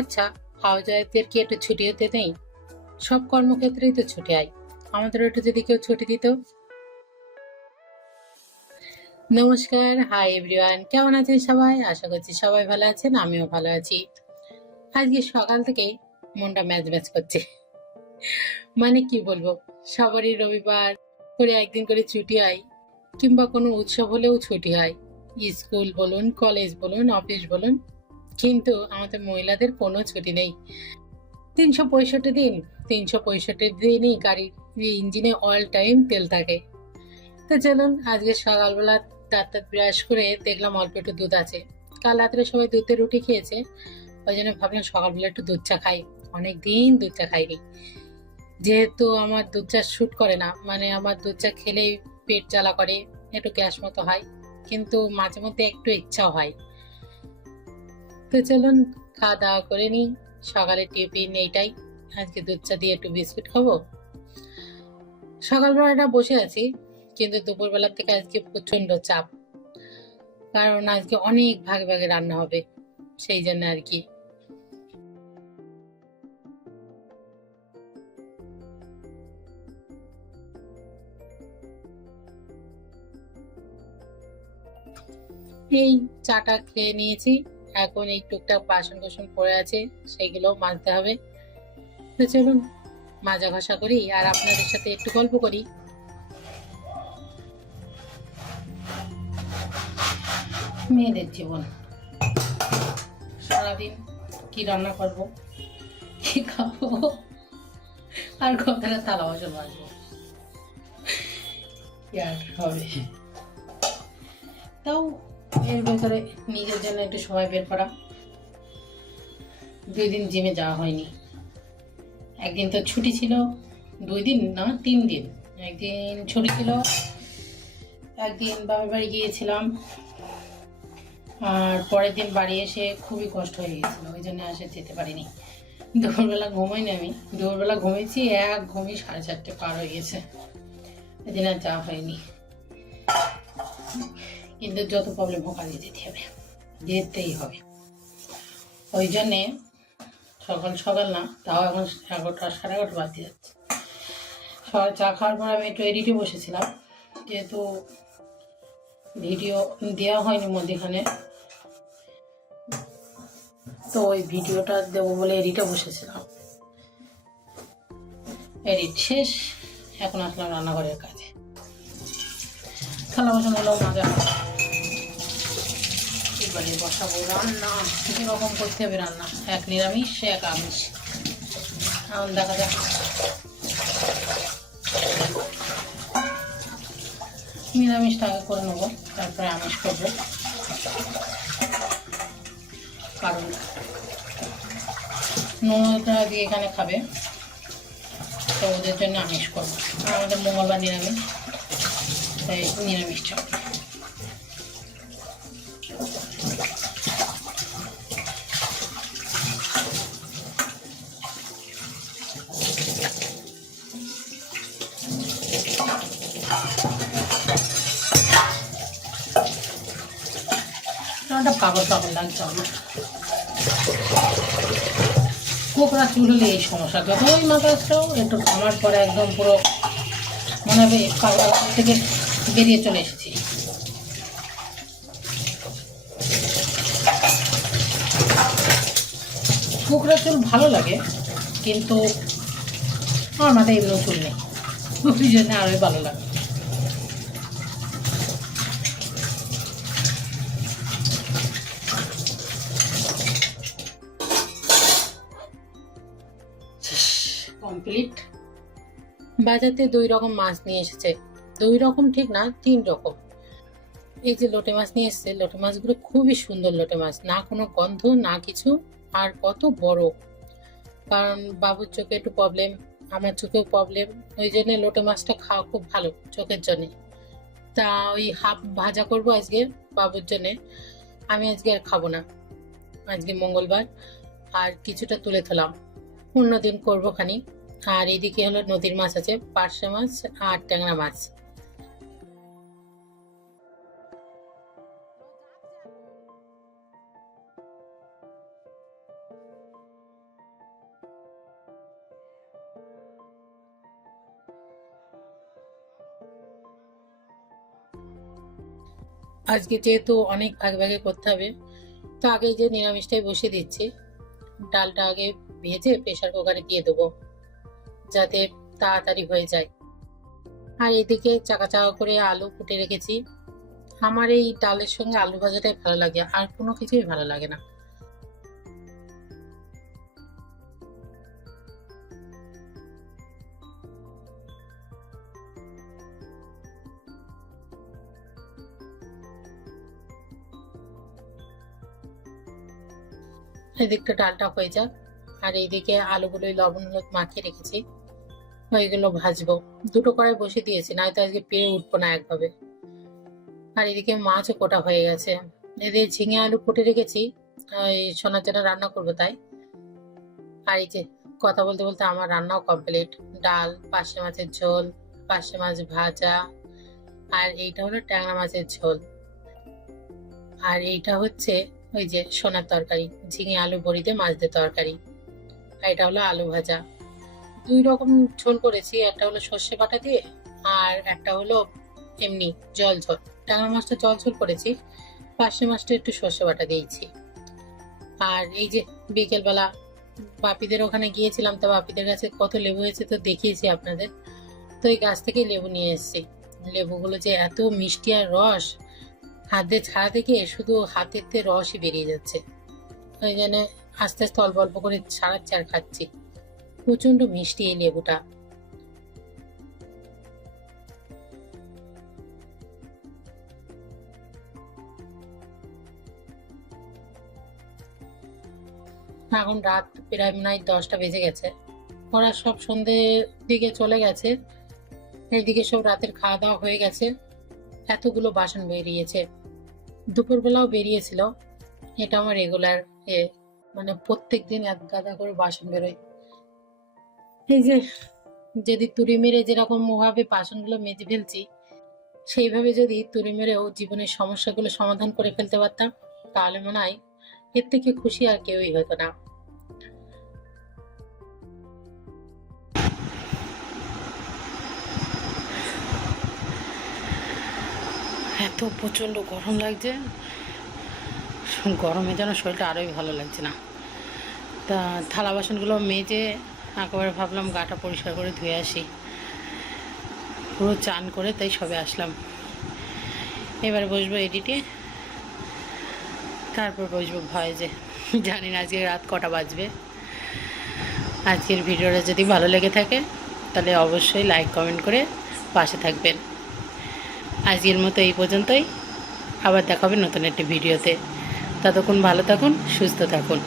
আচ্ছা, হাউজারদের কি একটু ছুটি হতে নেই? সব কর্মক্ষেত্রেই তো ছুটি হয়। আমাদেরও একটু যদি কেউ ছুটি দিত। নমস্কার, হাই এভরিওয়ান, কেমন আছেন সবাই? আশা করছি সবাই ভালো আছেন, আমিও ভালো আছি। আজকে সকাল থেকে মনটা ম্যাচ ম্যাচ করছে। মানে কি বলবো, সবারই রবিবার করে একদিন করে ছুটি হয়, কিংবা কোনো উৎসব হলেও ছুটি হয়। স্কুল বলুন, কলেজ বলুন, অফিস বলুন, কিন্তু আমাদের মহিলাদের কোনো ছুটি নেই। ৩৬৫ দিন, ৩৬৫ দিনই গাড়ির ইঞ্জিনে অল টাইম তেল থাকে। তো চলুন, আজকে সকালবেলা দাঁত ব্রাশ করে দেখলাম অল্প একটু দুধ আছে। কাল রাত্রে সবাই দুধের রুটি খেয়েছে, ওই জন্য ভাবলাম সকালবেলা একটু দুধ চা খাই। অনেক দিন দুধ চা খাইনি। যেহেতু আমার দুধ চা শুট করে না, মানে আমার দুধ চা খেলেই পেট জ্বালা করে, একটু গ্যাস মতো হয়, কিন্তু মাঝে মধ্যে একটু ইচ্ছাও হয়। তো চলুন, খাওয়া দাওয়া করে নিই। সকালে টিফিন এইটাই, আজকে দুধ চা দিয়ে একটু বিস্কুট খাবো। সকালবেলাটা বসে আছি, কিন্তু দুপুরবেলার থেকে আজকে প্রচন্ড চাপ, কারণ আজকে অনেক ভাগে ভাগে রান্না হবে, সেই জন্য আর কি। এই চাটা খেয়ে নিয়েছি, এখন এই টুকটাক বাসন কোসন পড়ে আছে, সেইগুলো মাজতে হবে। তো চলুন, মাজা ঘষা করি আর আপনাদের সাথে একটু গল্প করি। মেয়েদের জীবন, সারাদিন কি রান্না করব, কি খাবো, আর কতটা থালা বাসন মাজবো, কি আর হবে। তাও এর ভেতরে নিজের জন্য একটু সময় বের করা। 2 দিন জিমে যাওয়া হয়নি। একদিন তো ছুটি ছিল, 2 দিন না 3 দিন। একদিন ছুটি ছিল, একদিন বাবার বাড়ি গিয়েছিলাম, আর পরের দিন বাড়ি এসে খুবই কষ্ট হয়ে গেছিল, ওই জন্য আসে যেতে পারিনি। দুপুরবেলা ঘুমাইনি, আমি দুপুরবেলা ঘুমিয়েছি, এক ঘুমিয়ে 4:30 পার হয়ে গেছে, ওই দিন আর যাওয়া হয়নি। কিন্তু যত প্রবলেম হোক আগে যেতে হবে, যেতেই হবে। ওই জন্যে সকাল সকাল না, তাও এখন 11টা 11:30 বাজতে যাচ্ছে। সকাল চা খাওয়ার পর আমি একটু এডিটে বসেছিলাম, যেহেতু ভিডিও দেওয়া হয়নি মধ্যখানে, তো ওই ভিডিওটা দেবো বলে এডিটে বসেছিলাম। এডিট শেষ, এখন আসলাম রান্নাঘরের কাজে। থালা বাসনগুলো মাজা, এবারে বসাবো রান্না। দু রকম করতে হবে রান্না, এক নিরামিষ এক আমিষ। এখন দেখা যাক। নিরামিষটা আগে করে নেবো, তারপরে আমিষ করবো, কারণ নোনতা দিয়ে এখানে খাবে, তো ওদের জন্য আমিষ করবো। আর আমাদের মঙ্গলবার নিরামিষ, তাই নিরামিষ চলবে। রান্নাটা পাগল পাগল লাগছে আমার। কোকড়া চুল হলে এই সমস্যা, যতই মাথাটাও একটু ঘামার পরে একদম পুরো মনে হবে পাগল থেকে বেরিয়ে চলে এসেছি। কোকড়া চুল ভালো লাগে, কিন্তু আমার মাথায় এমনি চুল নেই, ওই জন্য আরোই ভালো লাগে। কমপ্লিট। বাজাতে 2 রকম মাছ নিয়ে এসেছে, 2 রকম ঠিক না, 3 রকম। এই যে লোটে মাছ নিয়ে এসেছে, লোটে মাছগুলো খুবই সুন্দর লোটে মাছ, না কোনো গন্ধ না কিছু, আর কত বড়। কারণ বাবুর চোখে একটু প্রবলেম, আমার চোখেও প্রবলেম, ওই জন্য লোটে মাছটা খাওয়া খুব ভালো চোখের জন্য। তা ওই হাফ ভাজা করব আজকে বাবুর জন্যে। আমি আজকে আর খাবো না, আজকে মঙ্গলবার, আর কিছুটা তুলে খেলাম, অন্যদিন করবো খানি। আর এদিকে হলো নদীর মাছ আছে, পার্শে মাছ আর ট্যাংরা মাছ। আজকে যেহেতু অনেক ভাগে ভাগে করতে হবে, তো আগে যে নিরামিষটাই বসিয়ে দিচ্ছি। ডালটা আগে ভেজে প্রেসার কুকারে দিয়ে দেবো, যাতে তাড়াতাড়ি হয়ে যায়। আর এদিকে চাকা চাকা করে আলু কুটে রেখেছি। আমার এই ডালের সঙ্গে আলু ভাজাটাই ভালো লাগে, আর কোনো কিছুই ভালো লাগে না। এদিকটা ডালটা হয়ে যাক, আর এইদিকে আলুগুলো লবণ হলুদ মাখিয়ে রেখেছি, ওইগুলো ভাজবো। দুটো কড়াই বসিয়ে দিয়েছি, নয়তো আজকে পেরে উঠবো না একভাবে। আর এদিকে মাছও কোটা হয়ে গেছে। এদের ঝিঙে আলু কুটে রেখেছি, ওই সোনার জন্য রান্না করবো তাই। আর এই যে কথা বলতে বলতে আমার রান্নাও কমপ্লিট। ডাল, পার্শে মাছের ঝোল, পার্শে মাছ ভাজা, আর এইটা হলো ট্যাংরা মাছের ঝোল। আর এইটা হচ্ছে ওই যে সোনার তরকারি, ঝিঙে আলু বড়ি দিয়ে মাছ দিয়ে তরকারি। আর এটা হলো আলু ভাজা। দুই রকম ঝোল করেছি, একটা হলো সর্ষে বাটা দিয়ে, আর একটা হলো এমনি জল ঝোল। ট্যাংরা মাছটা জল ঝোল করেছি, পার্শে মাছটা একটু সর্ষে বাটা দিয়েছি। আর এই যে বিকেলবেলা বাপিদের ওখানে গিয়েছিলাম, তো বাপিদের কাছে কত লেবু হয়েছে তো দেখিয়েছি আপনাদের। তো এই গাছ থেকে লেবু নিয়ে এসেছি। লেবুগুলো যে এত মিষ্টি আর রস, হাত দিয়ে ছাড়া থেকে শুধু হাতের তে রসই বেরিয়ে যাচ্ছে। ওই জন্য আস্তে আস্তে অল্প অল্প করে ছাড়াচ্ছি আর খাচ্ছি। প্রচন্ড মিষ্টি এই লেবুটা। এখন রাত প্রায় মনে হয় 10টা বেজে গেছে। ওরা সব সন্ধ্যের দিকে চলে গেছে, এইদিকে সব রাতের খাওয়া দাওয়া হয়ে গেছে। এতগুলো বাসন বেরিয়েছে, দুপুরবেলাও বেরিয়েছিল। এটা আমার রেগুলার এ, মানে প্রত্যেক দিন এক গাদা করে বাসন বেরোয়। এই যে যদি তুড়ি মেরে যেরকম ভাবে বাসনগুলো মেজে ফেলছি, সেইভাবে যদি তুড়ি মেরেও জীবনের সমস্যাগুলো সমাধান করে ফেলতে পারতাম, তাহলে মনে হয় এর থেকে খুশি আর কেউই হতো না। এত প্রচন্ড গরম লাগছে, গরমে যেন শরীরটা আরোই ভালো লাগছে না। তা থালা বাসনগুলো মেজে একেবারে ভাবলাম গাটা পরিষ্কার করে ধুয়ে আসি, পুরো চান করে তাই সবে আসলাম। এবার বসবো এডিটে, তারপর বসবো ভয়েজে। জানি না আজকে রাত কটা বাজবে। আজকের ভিডিওটা যদি ভালো লেগে থাকে তাহলে অবশ্যই লাইক কমেন্ট করে পাশে থাকবেন। আজকের মতো এই পর্যন্তই, আবার দেখা হবে নতুন একটি ভিডিওতে। ততক্ষণ ভালো থাকুন, সুস্থ থাকুন।